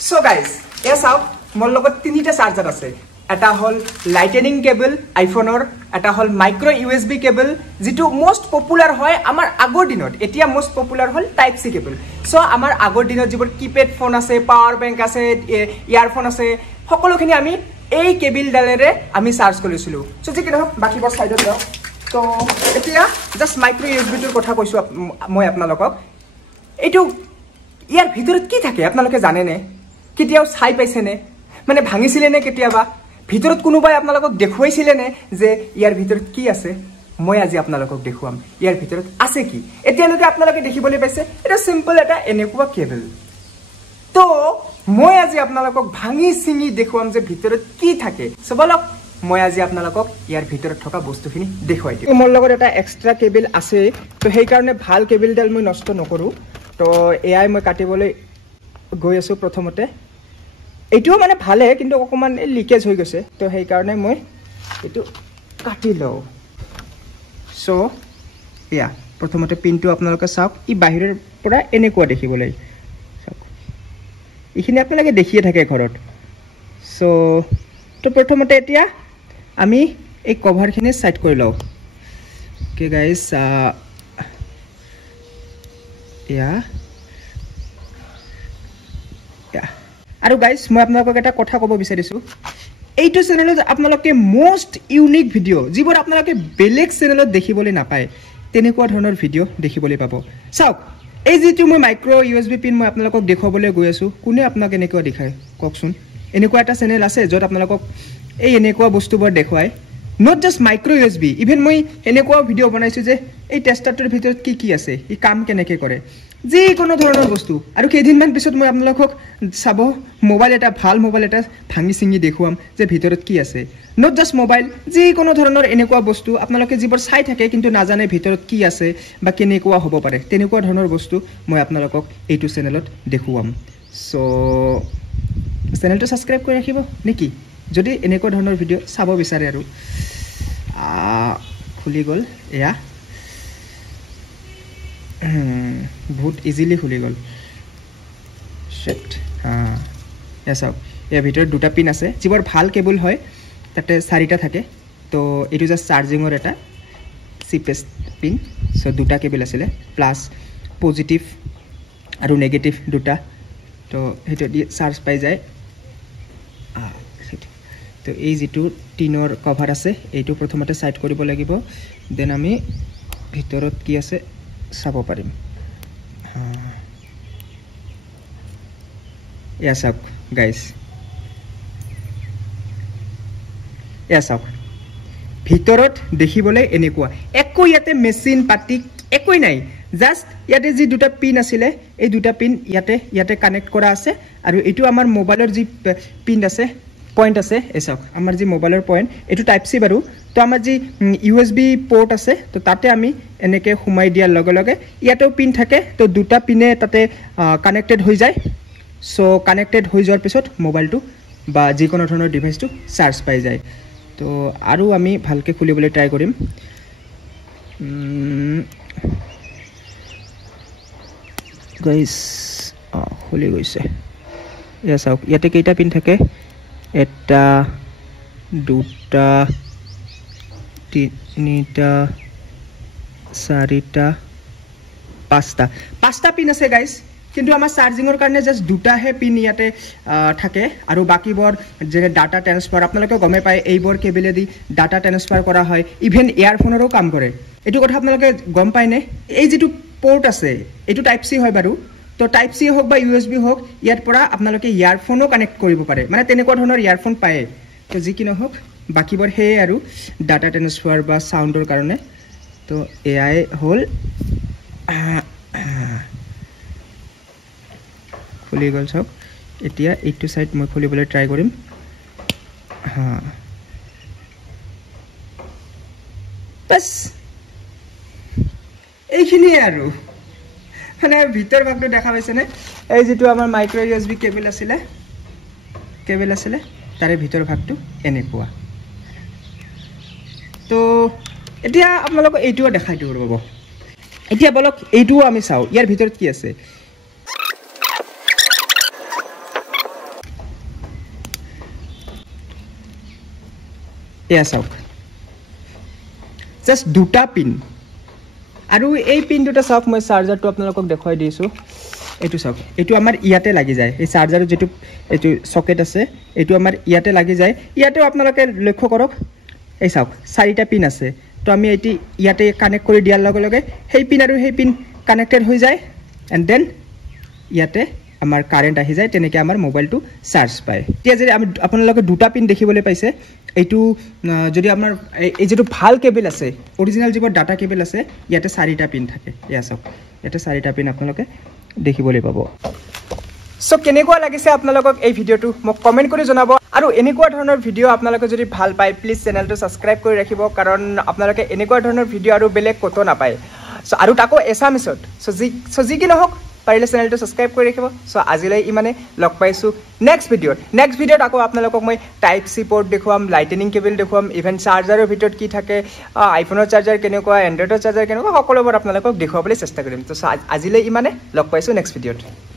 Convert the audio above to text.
So guys, yes out মোৰ লগত তিনিটা চাৰ্জাৰ আছে এটা হল লাইটেনিং কেবল আইফোনৰ এটা হল মাইক্ৰো ইউএসবি কেবল যেটো মোস্ট পপুলাৰ হয় আমাৰ আগৰ দিনত এতিয়া মোস্ট পপুলাৰ হল টাইপ সি কেবল সো আমাৰ আগৰ দিনত যিবোৰ কিপ্যাড ফোন আছে পাৱাৰ বেংক আছে ইয়াৰফোন আছে সকলোখিনি আমি এই কেবল ডালেৰে আমি চাৰ্জ কৰিছিলো সো যে কিনো বাকিবোৰ সাইডত যাও তো এতিয়া জাস্ট মাইক্ৰো ইউএসবি টোৰ কথা কৈছো মই আপোনালোকক এটো ইয়াৰ ভিতৰত কি থাকে আপোনালোকে জানে নে কেতিয়াও চাই পাইছে নে মানে ভাঙিছিলে নে কেতিয়াবা ভিতৰত কোনোবাই আপোনালোকক দেখুৱাইছিলে নে যে ইয়াৰ ভিতৰত কি আছে মই আজি আপোনালোকক দেখুৱাম ইয়াৰ ভিতৰত আছে কি এতিয়ালৈকে আপোনালোকে দেখিবলৈ পাইছে এটা সিম্পল এটা এনেকুৱা কেবল তো মই আজি আপোনালোকক ভাঙি চিঙি দেখুৱাম যে ভিতৰত কি থাকে সো বলক মই আজি আপোনালোকক ইয়াৰ ভিতৰত থকা বস্তুখিনি দেখুৱাই দিম মোৰ লগত এটা এক্সট্ৰা কেবল আছে তো সেই কাৰণে ভাল কেবলডাল মই নষ্ট নকৰো তো এআই মই কাটিবলৈ গৈ আছো প্ৰথমতে এটো মানে ভালে কিন্তু অকমান লিকেজ হৈ গৈছে তো সেই কাৰণে মই এটো কাটি লও সো ইয়া প্ৰথমতে পিনটো আপোনালোকে চাওক ই বাহিৰৰ পৰা এনেকুৱা দেখিবলৈ চাওক ইখিনি আপোনালোকে দেখিয়ে থাকে ঘৰত সো তো প্ৰথমতে এতিয়া আমি এই কভাৰখিনি সাইড কৰি লও ওকে গাইস ইয়া আৰু গাইস মই আপোনালোকক এটা কথা ক'ব বিচাৰিছো এইটো চেনেলত আপোনালোকে মোস্ট ইউনিক ভিডিও যিবোৰ আপোনালোকে বেলেগ চেনেলত দেখিবলৈ নাপায় তেনেকুৱা ধৰণৰ ভিডিও দেখিবলৈ পাব চাওক এই যেটো মই মাইক্ৰো ইউএসবি পিন মই আপোনালোকক দেখুৱাবলৈ গৈ আছো কোনে আপোনাক এনেকুৱা দেখায় কওকচোন এনেকুৱা এটা চেনেল আছে যত আপোনালোকক এই এনেকুৱা বস্তুবোৰ দেখুৱায় not just micro USB even মই এনেকুৱা ভিডিও বনাইছো যে এই টেষ্টাৰটোৰ ভিতৰত কি আছে ই কাম কেনেকৈ কৰে যে কোনো ধৰণৰ বস্তু আৰু কেইদিনমান পিছত মই আপোনালোকক চাব মোবাইল এটা ভাল মোবাইল এটা ভাঙি চিঙি দেখুৱাম যে ভিতৰত কি আছে নট জাস্ট মোবাইল যে কোনো ধৰণৰ এনেকুৱা বস্তু আপোনালোকে যিবোৰ চাই থাকে কিন্তু নাজানে ভিতৰত কি আছে বা কেনেকুৱা হ'ব পাৰে তেনেকুৱা ধৰণৰ বস্তু মই আপোনালোকক এইটো চেনেলত দেখুৱাম সো চেনেলটো সাবস্ক্ৰাইব কৰি ৰাখিব নেকি যদি এনেকুৱা ধৰণৰ ভিডিও চাব বিচাৰে আৰু খুলি গল এয়া বহুত ইজিলি খুলি গল শিট এসা এৰ ভিতৰে দুটা পিন আছে যিবোৰ ভাল কেবল হয় তাতে চাৰিটা থাকে তো এটো জাস্ট চাৰ্জিংৰ এটা সিপেস পিন সো দুটা কেবল আছিল প্লাস পজিটিভ আৰু নেগেটিভ দুটা তো হেটো দি চাৰ্জ পাই যায় তো এই যেটো টিনৰ কভাৰ আছে এইটো প্ৰথমতে সাইড কৰিব লাগিব দেন আমি ভিতৰত কি আছে চাব পাৰিম yes up guys yes up ভিতৰত দেখিবলৈ এনেকুৱা একো ইয়াতে মেচিন পাতি একোই নাই জাস্ট ইয়াতে যি দুটা পিন আছিল এই দুটা পিন ইয়াতে কানেক্ট কৰা আছে আৰু এটো আমাৰ মোবাইলৰ যি পিন আছে পয়েন্ট আছে এসব আমাৰ যি মোবাইলৰ পয়েন্ট এটো টাইপ সি বাৰু তো আমাৰ যি ইউএসবি পোৰ্ট আছে তো তাতে আমি এনেকে হুমাই দিয়াৰ লগে লগে ইয়াতেও পিন থাকে তো দুটা পিনে তাতে কানেক্টেড হৈ যায় সো কানেক্টেড হৈ যোৱাৰ পিছত মোবাইলটো বা যি কোনো ধৰণৰ ডিভাইসটো চাৰ্জ পাই যায় তো আৰু আমি ভালকে খুলিবলৈ ট্ৰাই কৰিম গাইস খুলি গৈছে ইয়া চাওক ইয়াতে কেইটা পিন থাকে এটা দুটা তিনিটা চাৰিটা পাঁচটা পিন আছে গাইস কিন্তু আমাৰ চাৰ্জিংৰ কাৰণে জাস্ট দুটাহে পিন ইয়াতে থাকে আৰু বাকিবোৰ যে ডাটা ট্ৰান্সফাৰ আপোনালোকে গমে পায় এইবোৰ কেবলেদি ডাটা ট্ৰান্সফাৰ কৰা হয় ইভেন ইয়াৰফোনৰো কাম কৰে এটো কথা আপোনালোকে গম পায় নে এই যেটো পোৰ্ট আছে এটো টাইপ সি হয় বাৰু তো টাইপ সি হোক বা ইউএসবি হোক ইয়াৰ পৰা আপোনালোকে ইয়াৰফোনও কানেক্ট কৰিব পাৰে মানে তেনেকুৱা ধৰণৰ ইয়াৰফোন পায় তো যি কি নহওক বাকিবোৰ হে আৰু ডাটা ট্ৰান্সফাৰ বা সাউন্ডৰ কাৰণে তো এআই হল খুলি গল সব এতিয়া এইটো সাইড মই খুলিবলৈ ট্ৰাই কৰিম বাস এইখিনি আৰু মানে ভিতৰ ভাগটো দেখা পাইছে নে এই যেটো আমাৰ মাইক্ৰো ইউএসবি কেবল আছিল তাৰে ভিতৰ ভাগটো এনেকুৱা তো এতিয়া আপোনালোক এইটোও দেখাই দিও ৰব এতিয়া বলক এইটোও আমি চাও ইয়াৰ ভিতৰত কি আছে এয়া চাওক জাষ্ট দুটা পিন আৰু এই পিন দুটা চাওক মই চাৰ্জাৰটো আপোনালোকক দেখুৱাই দিছোঁ এইটো চাওক এইটো আমাৰ ইয়াতে লাগি যায় এই চাৰ্জাৰৰ যেটো এইটো সকেট আছে এইটো আমাৰ ইয়াতে লাগি যায় ইয়াতেও আপোনালোকে লক্ষ্য কৰক এই চাওক চাৰিটা পিন আছে তো আমি এটি ইয়াতে কানেক্ট কৰি দিয়াৰ লগে লগে সেই পিন আৰু সেই পিন কানেক্টেড হৈ যায় এণ্ড দেন ইয়াতে আমাৰ কাৰেণ্ট আহি যায় তেনেকৈ আমাৰ মোবাইলটো চাৰ্জ পায় এতিয়া যদি আমি আপোনালোকে দুটা পিন দেখিবলৈ পাইছে এইটো যদি আমাৰ এই যেটো ভাল কেবল আছে অৰিজিনাল যিবোৰ ডাটা কেবল আছে ইয়াতে চাৰিটা পিন থাকে এয়া চাওক ইয়াতে চাৰিটা পিন আপোনালোকে দেখিবলৈ পাব সো কেনেকুৱা লাগিছে আপোনালোকক এই ভিডিওটো মোক কমেন্ট কৰি জনাব আৰু এনেকুৱা ধৰণৰ ভিডিও আপোনালোকে যদি ভাল পায় প্লিজ চেনেলটো সাবস্ক্ৰাইব কৰি ৰাখিব কাৰণ আপোনালোকে এনেকুৱা ধৰণৰ ভিডিও আৰু বেলেগ কতো নাপায় সো আৰু তাকো এছামিছত সো যি কি নহওক পাৰিলে চেনেলটো সাবস্ক্ৰাইব কৰি ৰাখিব সো আজিলৈ ইমানে লগ পাইছো নেক্সট ভিডিওত আকৌ আপোনালোকক মই টাইপ সি পোৰ্ট দেখুৱাম লাইটনিং কেবল দেখুৱাম ইভেন চাৰ্জাৰৰ ভিতৰত কি থাকে আইফোনৰ চাৰ্জাৰ কেনেকুৱা এন্ড্ৰইডৰ চাৰ্জাৰ কেনেকুৱা সকলোবোৰ আপোনালোকক দেখুৱাবলৈ চেষ্টা কৰিম তো আজিলৈ ইমানে লগ পাইছো নেক্সট ভিডিওত